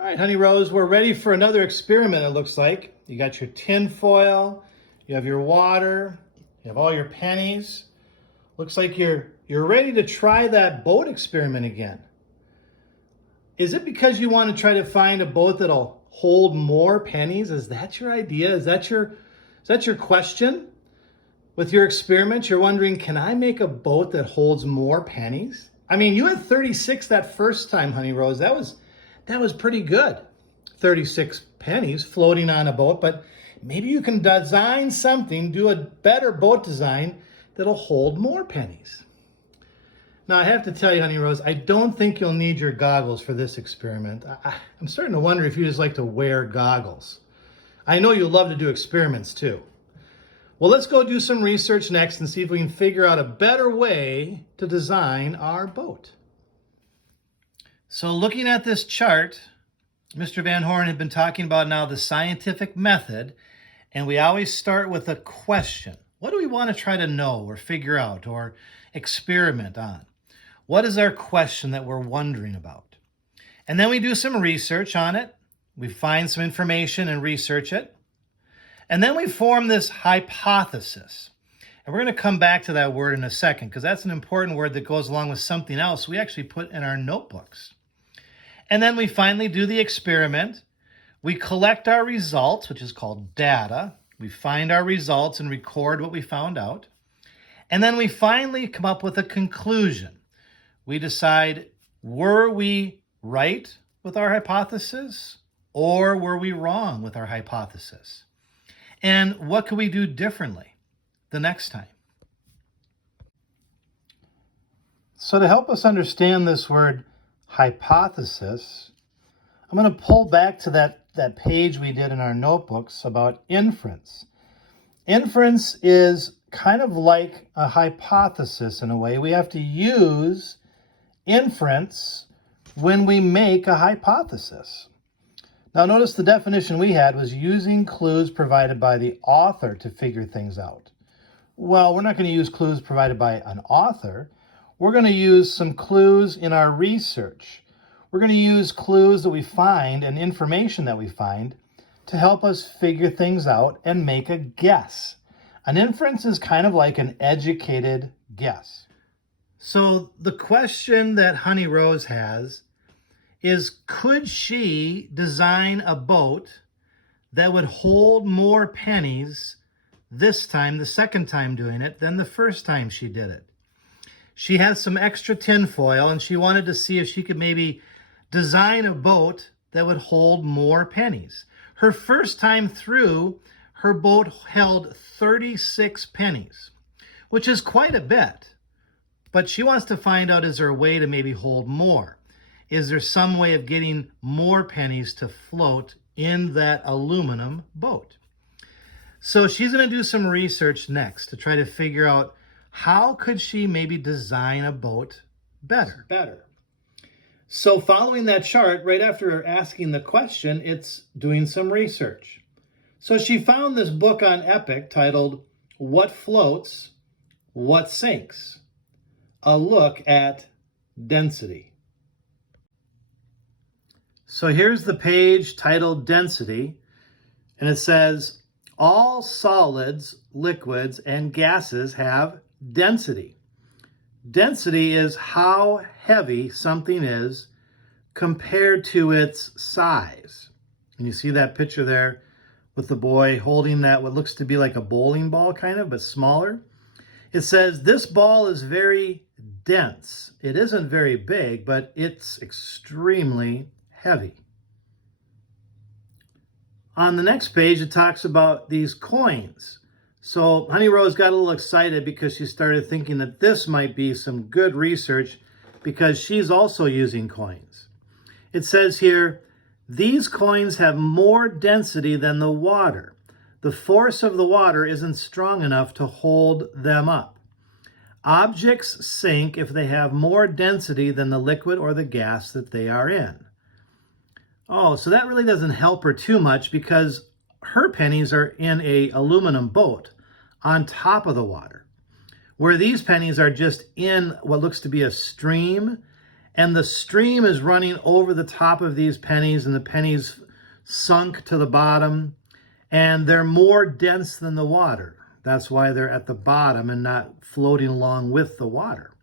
All right, Honey Rose, we're ready for another experiment, it looks like. You got your tin foil, you have your water, you have all your pennies. Looks like you're ready to try that boat experiment again. Is it because you want to try to find a boat that'll hold more pennies? Is that your idea? Is that your question? With your experiment, you're wondering, can I make a boat that holds more pennies? I mean, you had 36 that first time, Honey Rose. That was pretty good. 36 pennies floating on a boat, but maybe you can design something, do a better boat design that'll hold more pennies. Now, I have to tell you, Honey Rose, I don't think you'll need your goggles for this experiment. I'm starting to wonder if you just like to wear goggles. I know you love to do experiments too. Well, let's go do some research next and see if we can figure out a better way to design our boat. So looking at this chart, Mr. Van Horn had been talking about now the scientific method, and we always start with a question. What do we want to try to know or figure out or experiment on? What is our question that we're wondering about? And then we do some research on it. We find some information and research it. And then we form this hypothesis. And we're going to come back to that word in a second because that's an important word that goes along with something else we actually put in our notebooks. And then we finally do the experiment. We collect our results, which is called data. We find our results and record what we found out. And then we finally come up with a conclusion. We decide, were we right with our hypothesis or were we wrong with our hypothesis? And what could we do differently the next time? So to help us understand this word hypothesis, I'm going to pull back to that page we did in our notebooks about inference. Inference is kind of like a hypothesis in a way. We have to use inference when we make a hypothesis. Now notice the definition we had was using clues provided by the author to figure things out. Well, we're not going to use clues provided by an author. We're going to use some clues in our research. We're going to use clues that we find and information that we find to help us figure things out and make a guess. An inference is kind of like an educated guess. So the question that Honey Rose has is, could she design a boat that would hold more pennies this time, the second time doing it, than the first time she did it? She has some extra tin foil and she wanted to see if she could maybe design a boat that would hold more pennies. Her first time through, her boat held 36 pennies, which is quite a bit. But she wants to find out, is there a way to maybe hold more? Is there some way of getting more pennies to float in that aluminum boat? So she's going to do some research next to try to figure out how could she maybe design a boat better. So following that chart, right after asking the question, it's doing some research. So she found this book on Epic titled, What Floats, What Sinks? A Look at Density. So here's the page titled Density, and it says, all solids, liquids, and gases have density. Density is how heavy something is compared to its size. And you see that picture there with the boy holding that what looks to be like a bowling ball kind of, but smaller. It says this ball is very dense. It isn't very big, but it's extremely heavy. On the next page, it talks about these coins. So Honey Rose got a little excited because she started thinking that this might be some good research because she's also using coins. It says here, these coins have more density than the water. The force of the water isn't strong enough to hold them up. Objects sink if they have more density than the liquid or the gas that they are in. Oh, so that really doesn't help her too much because her pennies are in an aluminum boat on top of the water, where these pennies are just in what looks to be a stream and the stream is running over the top of these pennies, and the pennies sunk to the bottom, and they're more dense than the water. That's why they're at the bottom and not floating along with the water.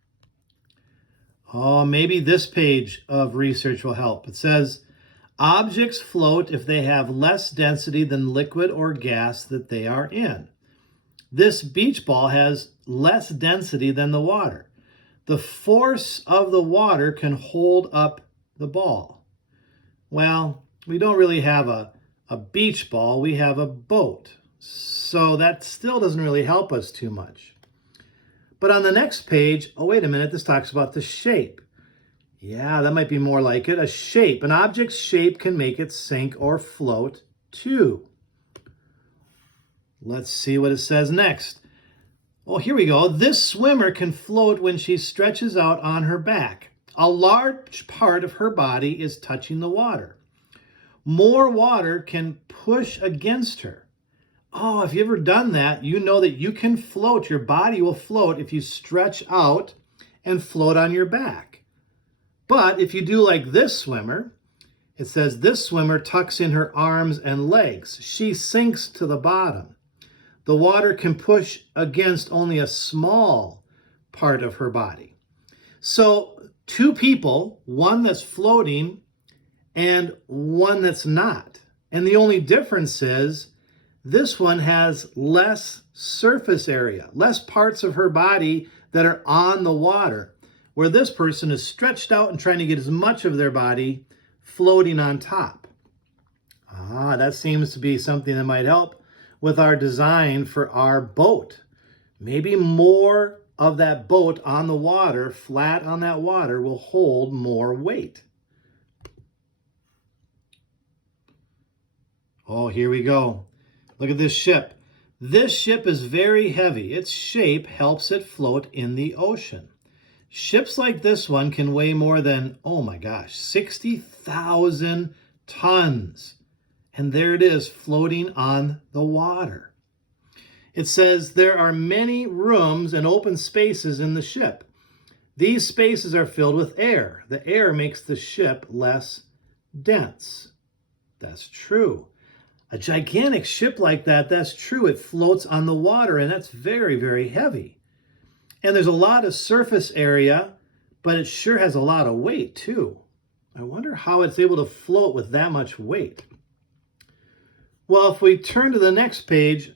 Oh, maybe this page of research will help. It says, objects float if they have less density than liquid or gas that they are in. This beach ball has less density than the water. The force of the water can hold up the ball. Well, we don't really have a beach ball, we have a boat. So that still doesn't really help us too much. But on the next page, oh, wait a minute, this talks about the shape. Yeah, that might be more like it. A shape. An object's shape can make it sink or float too. Let's see what it says next. Oh, here we go. This swimmer can float when she stretches out on her back. A large part of her body is touching the water. More water can push against her. Oh, if you've ever done that, you know that you can float. Your body will float if you stretch out and float on your back. But if you do like this swimmer, it says this swimmer tucks in her arms and legs. She sinks to the bottom. The water can push against only a small part of her body. So two people, one that's floating and one that's not. And the only difference is this one has less surface area, less parts of her body that are on the water, where this person is stretched out and trying to get as much of their body floating on top. That seems to be something that might help with our design for our boat. Maybe more of that boat on the water, flat on that water, will hold more weight. Oh, here we go. Look at this ship. This ship is very heavy. Its shape helps it float in the ocean. Ships like this one can weigh more than, oh my gosh, 60,000 tons. And there it is, floating on the water. It says there are many rooms and open spaces in the ship. These spaces are filled with air. The air makes the ship less dense. That's true. A gigantic ship like that, that's true. It floats on the water, and that's very, very heavy. And there's a lot of surface area, but it sure has a lot of weight too. I wonder how it's able to float with that much weight. Well, if we turn to the next page,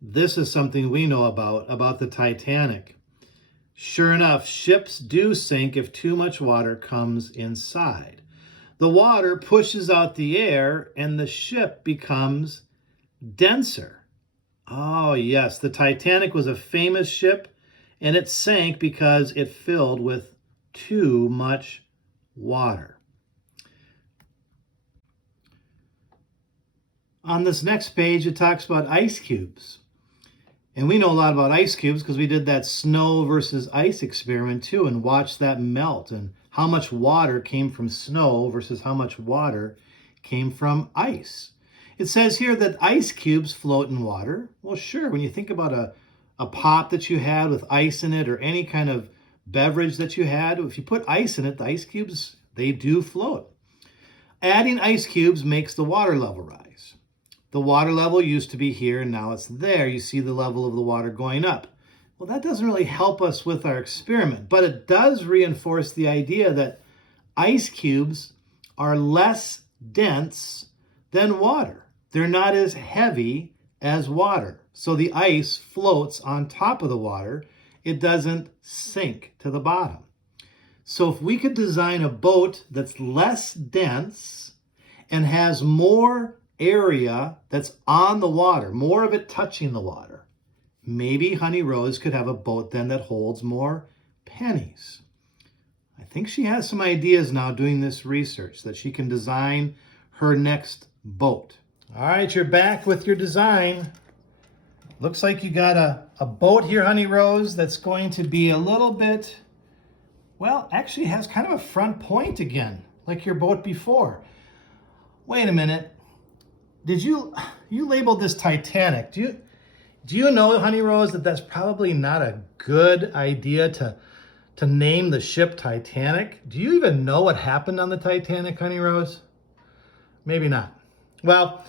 this is something we know about the Titanic. Sure enough, ships do sink if too much water comes inside. The water pushes out the air and the ship becomes denser. Oh yes, the Titanic was a famous ship and it sank because it filled with too much water. On this next page, it talks about ice cubes. And we know a lot about ice cubes because we did that snow versus ice experiment too and watched that melt and how much water came from snow versus how much water came from ice. It says here that ice cubes float in water. Well, sure, when you think about a pop that you had with ice in it or any kind of beverage that you had, if you put ice in it, the ice cubes, they do float. Adding ice cubes makes the water level rise. The water level used to be here and now it's there. You see the level of the water going up. Well, that doesn't really help us with our experiment, but it does reinforce the idea that ice cubes are less dense than water. They're not as heavy as water. So the ice floats on top of the water. It doesn't sink to the bottom. So if we could design a boat that's less dense and has more area that's on the water, more of it touching the water, maybe Honey Rose could have a boat then that holds more pennies. I think she has some ideas now doing this research that she can design her next boat. All right, you're back with your design. Looks like you got a boat here, Honey Rose, that's going to be a little bit, well, actually has kind of a front point again, like your boat before. Wait a minute. Did you labeled this Titanic? Do you know, Honey Rose, that that's probably not a good idea to to name the ship Titanic. Do you even know what happened on the Titanic, Honey Rose? Maybe not. Well,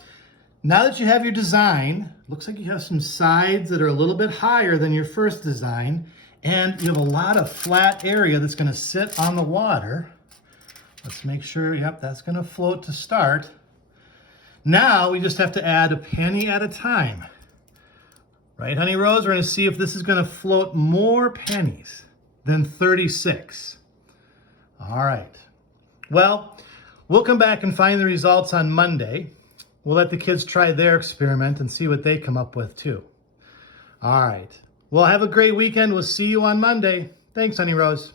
now that you have your design, looks like you have some sides that are a little bit higher than your first design, and you have a lot of flat area that's going to sit on the water. Let's make sure, yep, that's going to float to start. Now we just have to add a penny at a time. Right, Honey Rose? We're going to see if this is going to float more pennies than 36. All right. Well, we'll come back and find the results on Monday. We'll let the kids try their experiment and see what they come up with too. All right. Well, have a great weekend. We'll see you on Monday. Thanks, Honey Rose.